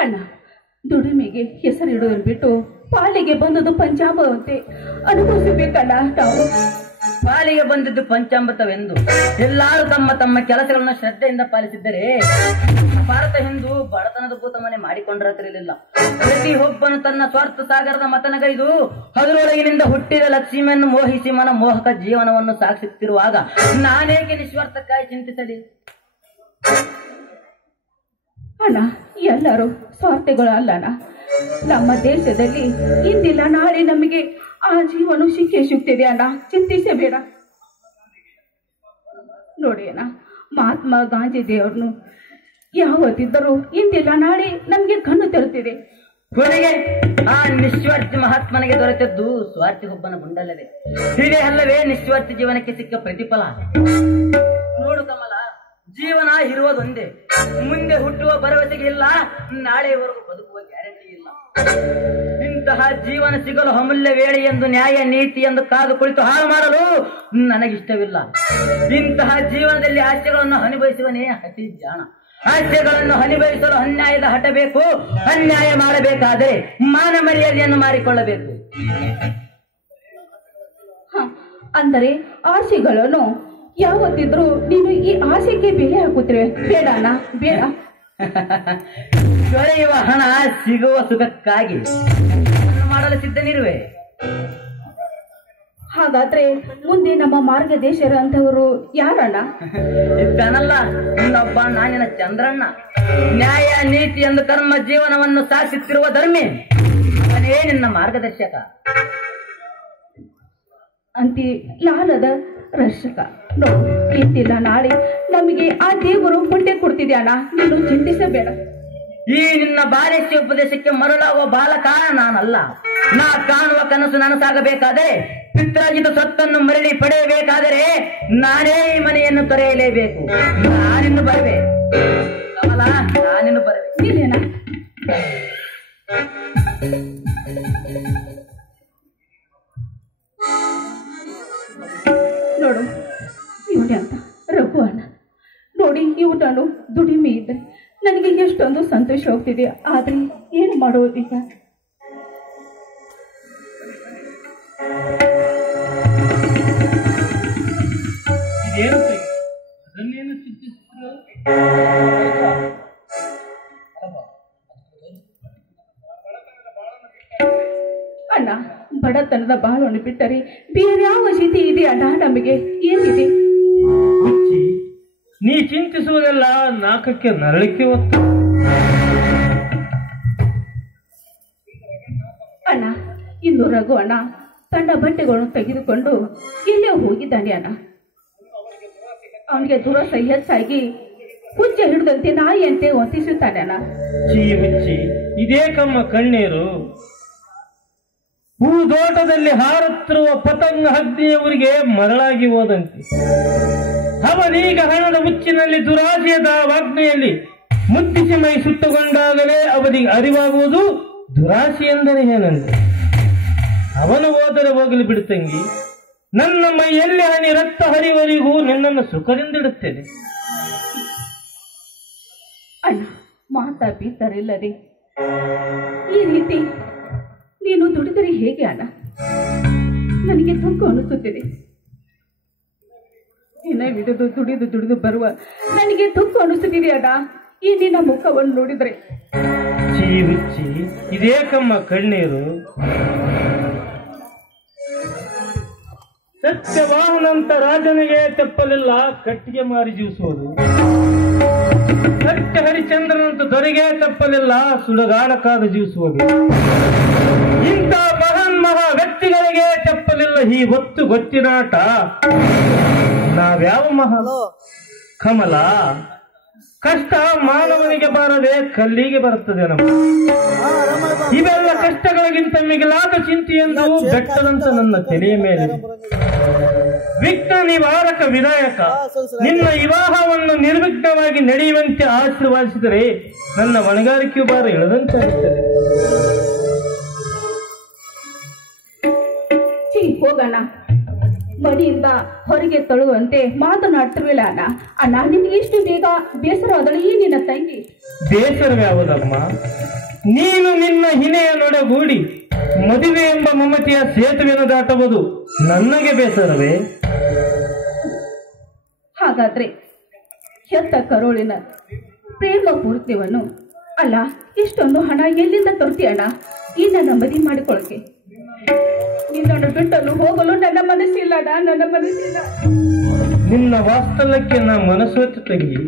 ಅಣ್ಣ, ದುಡಿಮೆಗೆ ಹೆಸರಿಡುವುದನ್ನು ಬಿಟ್ಟು ಪಾಲಿಗೆ ಬಂದದ್ದು ಪಂಚಾಮೃತವಂತೆ ಅನುಭವಿಸಬೇಕಲ್ಲ ನಾವು. ಪಾಲಿಗೆ ಬಂದಿದ್ದು ಪಂಚಾಮೃತವೆಂದು ಎಲ್ಲರೂ ತಮ್ಮ ತಮ್ಮ ಕೆಲಸಗಳನ್ನು ಶ್ರದ್ಧೆಯಿಂದ ಪಾಲಿಸಿದ್ದರೆ ಭಾರತ ಹಿಂದೂ ಬಡತನದ ಭೂತ ಮನೆ ಮಾಡಿಕೊಂಡಿರಲಿಲ್ಲ. ಪ್ರತಿಯೊಬ್ಬನು ತನ್ನ ಸ್ವಾರ್ಥ ಸಾಗರದ ಮತನಗೈದು ಅದರೊಳಗಿನಿಂದ ಹುಟ್ಟಿದ ಲಕ್ಷ್ಮಿಯನ್ನು ಮೋಹಿಸಿ ಮನ ಮೋಹಕ ಜೀವನವನ್ನು ಸಾಗಿಸುತ್ತಿರುವಾಗ ನಾನೇಕೆ ನಿಸ್ವಾರ್ಥಕ್ಕಾಗಿ ಚಿಂತಿಸಲಿ? ಅಣ್ಣ, ಎಲ್ಲರೂ ಸ್ವಾರ್ಥಗಳು ಅಲ್ಲಣ್ಣ. ನಮ್ಮ ದೇಶದಲ್ಲಿ ಇಂದಿಲ್ಲ ನಾಳೆ ನಮಗೆ ಆ ಜೀವನ ಸಿಗ್ತಿದೆ ಅಣ್ಣ, ಚಿಂತಿಸಬೇಡ. ನೋಡಿ ಅಣ್ಣ, ಮಹಾತ್ಮ ಗಾಂಧಿ ದೇವ್ರನ್ನು ಯಾವತ್ತಿದ್ದರೂ ಇಂದಿಲ್ಲ ನಾಳೆ ನಮ್ಗೆ ಕಣ್ಣು ತೆರೆತಿದೆ. ಕೊನೆಗೆ ಆ ನಿಸ್ವಾರ್ಥಿ ಮಹಾತ್ಮನಿಗೆ ದೊರೆತದ್ದು ಸ್ವಾರ್ಥಿ ಒಬ್ಬನ ಗುಂಡಲ್ಲವೇ? ಇದೇ ಅಲ್ಲವೇ ನಿಸ್ವಾರ್ಥಿ ಜೀವನಕ್ಕೆ ಸಿಕ್ಕ ಪ್ರತಿಫಲ? ನೋಡು ಕಮಲ, ಜೀವನ ಇರುವುದೊಂದೇ. ಮುಂದೆ ಹುಟ್ಟುವ ಭರವಸೆಗೆ ಇಲ್ಲ, ನಾಳೆಯವರೆಗೂ ಬದುಕುವ ಗ್ಯಾರಂಟಿ ಇಲ್ಲ. ಇಂತಹ ಜೀವನ ಸಿಗಲು ಅಮೂಲ್ಯ ವೇಳೆ ಎಂದು ನ್ಯಾಯ ನೀತಿ ಎಂದು ಕಾದು ಕುಳಿತು ಹಾಳು ಮಾಡಲು ನನಗಿಷ್ಟವಿಲ್ಲ. ಇಂತಹ ಜೀವನದಲ್ಲಿ ಆಸೆಗಳನ್ನು ಅನುಭವಿಸುವನೇ ಅತಿ ಜಾಣ. ಆಸೆಗಳನ್ನು ಅನುಭವಿಸಲು ಅನ್ಯಾಯದ ಹಠಬೇಕು. ಅನ್ಯಾಯ ಮಾಡಬೇಕಾದರೆ ಮಾನ ಮರ್ಯಾದೆಯನ್ನು ಮಾರಿಕೊಳ್ಳಬೇಕು. ಅಂದರೆ ಆಸೆಗಳನ್ನು ಯಾವತ್ತಿದ್ರು ನೀನು ಈ ಆಸೆಗೆ ಬೆಲೆ ಹಾಕುತ್ತೇವೆ? ಬೇಡ ಅಣ್ಣ, ಬೇಡ. ದೊರೆಯುವ ಹಣ ಸಿಗುವ ಸುಖಕ್ಕಾಗಿ ಮಾಡಲು ಸಿದ್ಧನಿರುವೆ. ಹಾಗಾದ್ರೆ ಮುಂದೆ ನಮ್ಮ ಮಾರ್ಗದರ್ಶರ ಅಂತವರು ಯಾರಣ್ಣ? ಇದ್ದಾನಲ್ಲ ಇನ್ನೊಬ್ಬ ನಾನಿನ ಚಂದ್ರಣ್ಣ. ನ್ಯಾಯ ನೀತಿ ಎಂದು ಕರ್ಮ ಜೀವನವನ್ನು ಸಾಗಿಸುತ್ತಿರುವ ಧರ್ಮಿ ಅವನೇ ನಿನ್ನ ಮಾರ್ಗದರ್ಶಕ. ಅಂತಿ ಲಾಲದ ರಕ್ಷಕ. ನೋಡು, ಇಂತಿಲ್ಲ ನಾಳೆ ನಮಗೆ ಆ ದೇವರು ಪುಣ್ಯ ಕೊಡ್ತಿದ್ಯಾಣ, ನೀನು ಚಿಂತಿಸಬೇಡ. ಈ ನಿನ್ನ ಬಾಲಸ್ಯ ಉಪದೇಶಕ್ಕೆ ಮರಳಾಗುವ ಬಾಲಕ ನಾನಲ್ಲ. ನಾ ಕಾಣುವ ಕನಸು ನನಸಾಗಬೇಕಾದರೆ, ಪಿತ್ರಾಜಿತ ಸ್ವತ್ತನ್ನು ಮರಳಿ ಪಡೆಯಬೇಕಾದರೆ ನಾನೇ ಈ ಮನೆಯನ್ನು ತೊರೆಯಲೇಬೇಕು. ನಾನಿನ್ನು ಬರವೆ ಕಮಲ, ನಾನಿನ್ನು ಬರವೆ. ಇಲ್ಲೇನ ನೋಡು, ಇವನೇ ಅಂತ ರಘು ಅಣ್ಣ. ನೋಡಿ, ಇವನು ದುಡಿಮೆ ಇದ್ದರೆ ನನಗೆ ಎಷ್ಟೊಂದು ಸಂತೋಷ ಹೋಗ್ತಿದೆ. ಆದ್ರೆ ಏನು ಮಾಡೋದೀಗ? ಅದನ್ನೇನು ಚಿಂತಿಸುತ್ತಿರೋ? ಅಣ್ಣ, ಬಡತನದ ಬಾಳನ್ನು ಬಿಟ್ಟರೆ ಬೇರೆ ಯಾವ ಸ್ಥಿತಿ ಇದೆ ಅಣ್ಣ? ನಮಗೆ ಏನಿದೆ? ನೀ ಚಿಂತಿಸುವುದೆಲ್ಲ ನಾಕಕ್ಕೆ ನರಳಿಕೆ ಹೊತ್ತು. ಅಣ್ಣ, ಇನ್ನು ರಘು ಅಣ್ಣ ತನ್ನ ಬಟ್ಟೆಗಳನ್ನು ತೆಗೆದುಕೊಂಡು ಎಲ್ಲೇ ಹೋಗಿದ್ದಾನೆ ಅಣ್ಣ. ಅವನಿಗೆ ದುರಸ ಹೆಚ್ಚಾಗಿ ಹುಚ್ಚ ಹಿಡಿದಂತೆ ನಾಯಿಯಂತೆ ಹೊತ್ತಿಸುತ್ತಾನೆ ಅಣ್ಣ. ಹುಚ್ಚಿ, ಇದೇ ಕಮ್ಮ ಕಣ್ಣೀರು. ಹೂದೋಟದಲ್ಲಿ ಹಾರುತ್ತಿರುವ ಪತಂಗ ಹದ್ದಿಯವರಿಗೆ ಮರಳಾಗಿ ಹೋದಂತೆ. ಅವನೀಗ ಹಣದ ಹುಚ್ಚಿನಲ್ಲಿ ದುರಾಸೆಯದ ವಾಗ್ನೆಯಲ್ಲಿ ಮುತ್ತಿಸಿ ಮೈ ಸುಟ್ಟುಕೊಂಡಾಗಲೇ ಅವನಿಗೆ ಅರಿವಾಗುವುದು ದುರಾಸೆ ಎಂದರೆ ಏನಂದ್ರೆ. ಅವನು ಹೋದರೆ ಹೋಗಲಿ ಬಿಡುತ್ತಂಗಿ, ನನ್ನ ಮೈಯಲ್ಲಿ ಹನಿ ರಕ್ತ ಹರಿವರಿಗೂ ನಿನ್ನನ್ನು ಸುಖದಿಂದಿಡುತ್ತೇನೆ. ಅಣ್ಣ, ಮಾತಾ ಬೀತರಿಲ್ಲದೆ ಈ ರೀತಿ ನೀನು ದುಡಿದರೆ ಹೇಗೆ ಅಣ್ಣ? ನನಗೆ ದುಃಖ ಅನಿಸುತ್ತಿದೆ. ದಿನವಿಡಿದು ದುಡಿದು ಬರುವ ನನಗೆ ದುಃಖ ಅನಿಸುತ್ತಿದೆ ಅಣ್ಣ, ಈ ನಿನ್ನ ಮುಖವನ್ನು ನೋಡಿದ್ರೆ. ಹುಚ್ಚಿ, ಇದೇ ಕಮ್ಮ ಕಣ್ಣೀರು. ಸತ್ಯವಾಹನಂತ ರಾಜನಿಗೆ ತೆಪ್ಪಲಿಲ್ಲ ಕಟ್ಟಿಗೆ ಮಾರಿ ಜೀವಿಸುವುದು. ಸತ್ಯ ಹರಿಚಂದ್ರನಂತ ದೊರೆಗೆ ತಪ್ಪಲಿಲ್ಲ ಸುಡಗಾಲಕ್ಕಾದ ಜೀವಿಸುವುದು. ಇಂಥ ಮಹಾನ್ ಮಹಾ ವ್ಯಕ್ತಿಗಳಿಗೆ ತಪ್ಪಲಿಲ್ಲ ಈ ಹೊತ್ತು ಗೊತ್ತಿನಾಟ. ನಾವ್ಯಾವ ಮಹಾ ಕಮಲ? ಕಷ್ಟ ಮಾನವನಿಗೆ ಬಾರದೆ ಕಲ್ಲಿಗೆ ಬರುತ್ತದೆ. ನಮ್ಮ ಇವೆಲ್ಲ ಕಷ್ಟಗಳಿಗಿಂತ ಮಿಗಿಲಾದ ಚಿಂತೆಯೆಂದು ಬೆಟ್ಟದಂತ ನನ್ನ ತಲೆಯ ಮೇಲೆ. ವಿಘ್ನ ನಿವಾರಕ ವಿನಾಯಕ, ನಿನ್ನ ವಿವಾಹವನ್ನು ನಿರ್ವಿಘ್ನವಾಗಿ ನಡೆಯುವಂತೆ ಆಶೀರ್ವಾದಿಸಿದರೆ ನನ್ನ ಹೊಣೆಗಾರಿಕೆಯು ಬಾರ ಇಳದಂತೆ ಆಗುತ್ತದೆ. ಹೋಗಣ್ಣ, ಮಡಿಯಿಂದ ಹೊರಗೆ ತಳುವಂತೆ ಮಾತನಾಡ್ತಿರ್ವಿಲ್ಲ ಅಣ್ಣ. ಅಣ್ಣ, ನಿನ್ಗೆ ಇಷ್ಟು ಬೇಗ ಬೇಸರ ಆದಳು ಈ ನಿನ್ನ ತಂಗಿ? ಬೇಸರವೇ ಯಾವುದಮ್ಮ? ನೀನು ನಿನ್ನ ಹಿನೆಯ ನೊಡಗೂಡಿ ಮದುವೆ ಎಂಬ ಮಮತೆಯ ಸೇತುವೆಯನ್ನು ದಾಟಬಹುದು. ನನಗೆ ಬೇಸರವೇ? ಹಾಗಾದ್ರೆ ಹೆತ್ತ ಕರೋಳಿನ ಪ್ರೇಮ ಪೂರ್ತಿಯನ್ನು ಅಲ್ಲ, ಇಷ್ಟೊಂದು ಹಣ ಎಲ್ಲಿಂದ ತರ್ತೀಯಣ್ಣ ಈ ನನ್ನ ಮದುವೆ ಮಾಡಿಕೊಳಕ್ಕೆ? ನಿನ್ನನ್ನು ಬಿಟ್ಟಲು ಹೋಗಲು ನನ್ನ ಮನಸ್ಸಿಲ್ಲಣ್ಣ, ನನ್ನ ಮನಸ್ಸಿಲ್ಲ. ನಿನ್ನ ವಾಸ್ತವ್ಯಕ್ಕೆ ನಾ ಮನಸ್ಸೊತ್ತು ತಂಗಿ.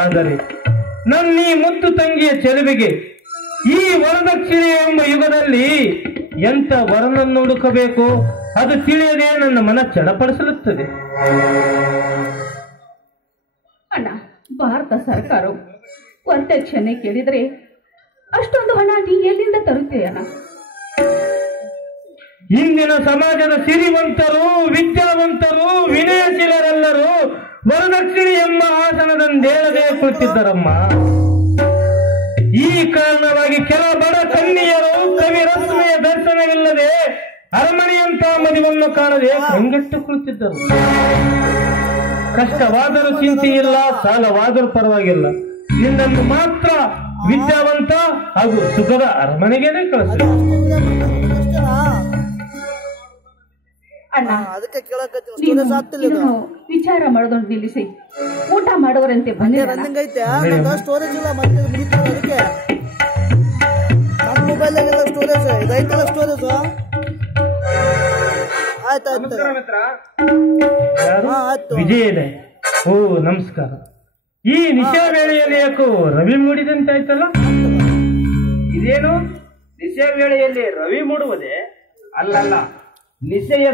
ಆದರೆ ನನ್ನ ಈ ಮುದ್ದು ತಂಗಿಯ ಚೆಲುವಿಗೆ ಈ ವರದಕ್ಷಿಣೆ ಎಂಬ ಯುಗದಲ್ಲಿ ಎಂತ ವರನನ್ನು ಹುಡುಕಬೇಕು ಅದು ತಿಳಿಯದೆ ನನ್ನ ಮನ ಚಡಪಡಿಸಲುತ್ತದೆ. ಅಣ್ಣ, ಭಾರತ ಸರ್ಕಾರವು ವರದಕ್ಷಿಣೆ ಕೇಳಿದ್ರೆ ಅಷ್ಟೊಂದು ಹಣ ನೀ ಎಲ್ಲಿಂದ ತರುತ್ತೀಯಣ್ಣ? ಇಂದಿನ ಸಮಾಜದ ಸಿರಿವಂತರು, ವಿದ್ಯಾವಂತರು, ವಿನಯಶೀಲರೆಲ್ಲರೂ ವರದಕ್ಷಿಣೆ ಎಂಬ ಆಸನದಂದೇಳದೆ ಕುಳಿತಿದ್ದರಮ್ಮ. ಈ ಕಾರಣವಾಗಿ ಕೆಲ ಬಡ ಕನ್ನಿಯರು ಕವಿ ರತ್ನೆಯ ದರ್ಶನವಿಲ್ಲದೆ ಅರಮನೆಯಂತ ಮದುವನ್ನು ಕಾಣದೆ ಕಂಗೆಟ್ಟು ಕುಳಿತಿದ್ದರು. ಕಷ್ಟವಾದರೂ ಚಿಂತೆ ಇಲ್ಲ, ಸಾಲವಾದರೂ ಪರವಾಗಿಲ್ಲ, ನಿನ್ನನ್ನು ಮಾತ್ರ ವಿದ್ಯಾವಂತ ಹಾಗೂ ಸುಖದ ಅರಮನೆಗೆ ಕಳಿಸಿ. ಅಣ್ಣ, ನೀನು ಇದನ್ನು ವಿಚಾರ ಮಾಡೋದನ್ನು ನಿಲ್ಲಿಸಿ ಊಟ ಮಾಡುವರಂತೆ ಬಂದಿರಲ್ಲ. ಸ್ಟೋರೇಜ್ ಇಲ್ಲ, ಮತ್ತೆ ಅದಕ್ಕೆ ನನ್ನ ಮೊಬೈಲ್ ಸ್ಟೋರೇಜ್ ಇದೈತಲ್ಲ ಸ್ಟೋರೇಜ್. ವಿಜಯನೇ, ಓ ನಮಸ್ಕಾರ. ಈ ನಿಶಾ ವೇಳೆಯಲ್ಲಿ ಯಾಕೋ ರವಿ ಮೂಡಿದಂತೆ ಆಯ್ತಲ್ಲ? ಇದೇನು ನಿಶೆ ವೇಳೆಯಲ್ಲಿ ರವಿ ಮೂಡುವುದೇ? ಅಲ್ಲಲ್ಲ, ನಿಶೆಯ